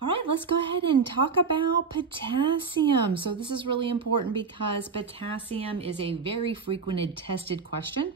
All right, let's go ahead and talk about potassium. So this is really important because potassium is a very frequently tested question,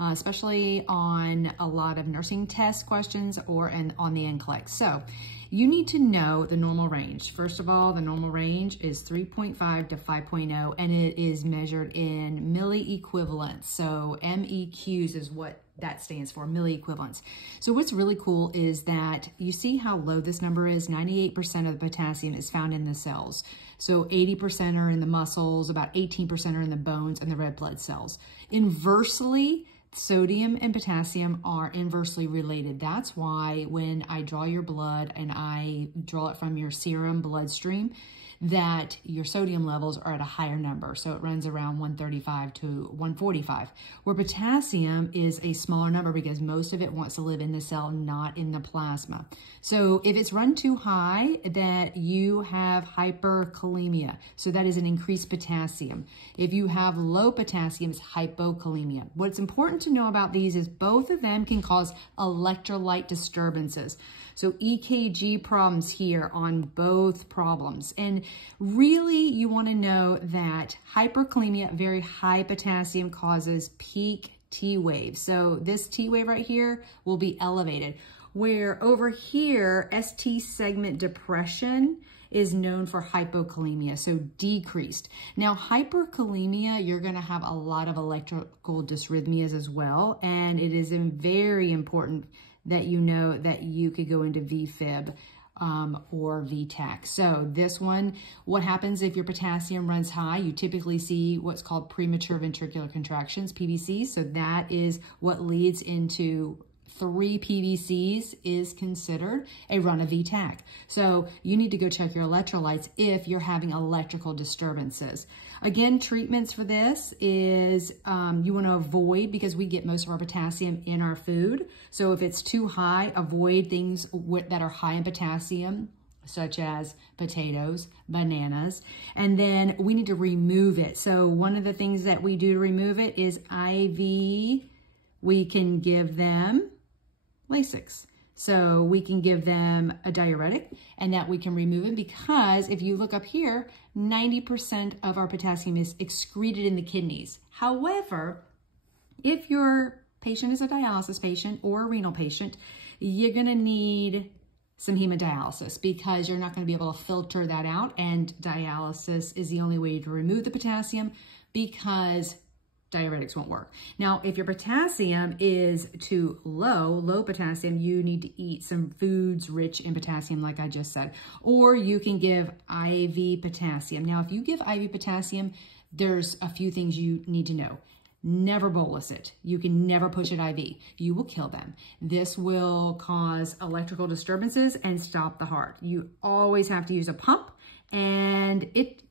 especially on a lot of nursing test questions or on the NCLEX. So you need to know the normal range. First of all, the normal range is 3.5 to 5.0, and it is measured in milliequivalents. So MEQs is what that stands for, milliequivalents. So what's really cool is that you see how low this number is. 98% of the potassium is found in the cells. So 80% are in the muscles, about 18% are in the bones and the red blood cells. Inversely, sodium and potassium are inversely related. That's why when I draw your blood and I draw it from your serum bloodstream, that your sodium levels are at a higher number. So it runs around 135 to 145, where potassium is a smaller number because most of it wants to live in the cell, not in the plasma. So if it's run too high, that you have hyperkalemia. So that is an increased potassium. If you have low potassium, it's hypokalemia. What's important to know about these is both of them can cause electrolyte disturbances. So EKG problems here on both problems. And really you want to know that hyperkalemia, very high potassium, causes peak T waves. So this T wave right here will be elevated, where over here, ST segment depression is known for hypokalemia, so decreased. Now, hyperkalemia, you're gonna have a lot of electrical dysrhythmias as well, and it is very important that you know that you could go into VFib or VTAC. So this one, what happens if your potassium runs high? You typically see what's called premature ventricular contractions, PVCs. So that is what leads into 3 PVCs is considered a run of VTAC. So you need to go check your electrolytes if you're having electrical disturbances. Again, treatments for this is you want to avoid, because we get most of our potassium in our food. So if it's too high, avoid things that are high in potassium, such as potatoes, bananas, and then we need to remove it. So one of the things that we do to remove it is IV. We can give them Lasix. So we can give them a diuretic and that we can remove it, because if you look up here, 90% of our potassium is excreted in the kidneys. However, if your patient is a dialysis patient or a renal patient, you're gonna need some hemodialysis because you're not gonna be able to filter that out, and dialysis is the only way to remove the potassium because diuretics won't work. Now, if your potassium is too low potassium, you need to eat some foods rich in potassium, like I just said, or you can give IV potassium. Now, if you give IV potassium, there's a few things you need to know. Never bolus it. You can never push it IV. You will kill them. This will cause electrical disturbances and stop the heart. You always have to use a pump, and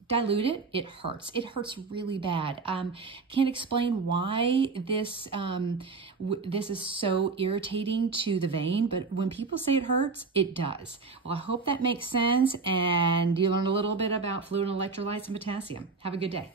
dilute it. It hurts. It hurts really bad. Can't explain why this is so irritating to the vein, but when people say it hurts, it does. Well, I hope that makes sense and you learned a little bit about fluid and electrolytes and potassium. Have a good day.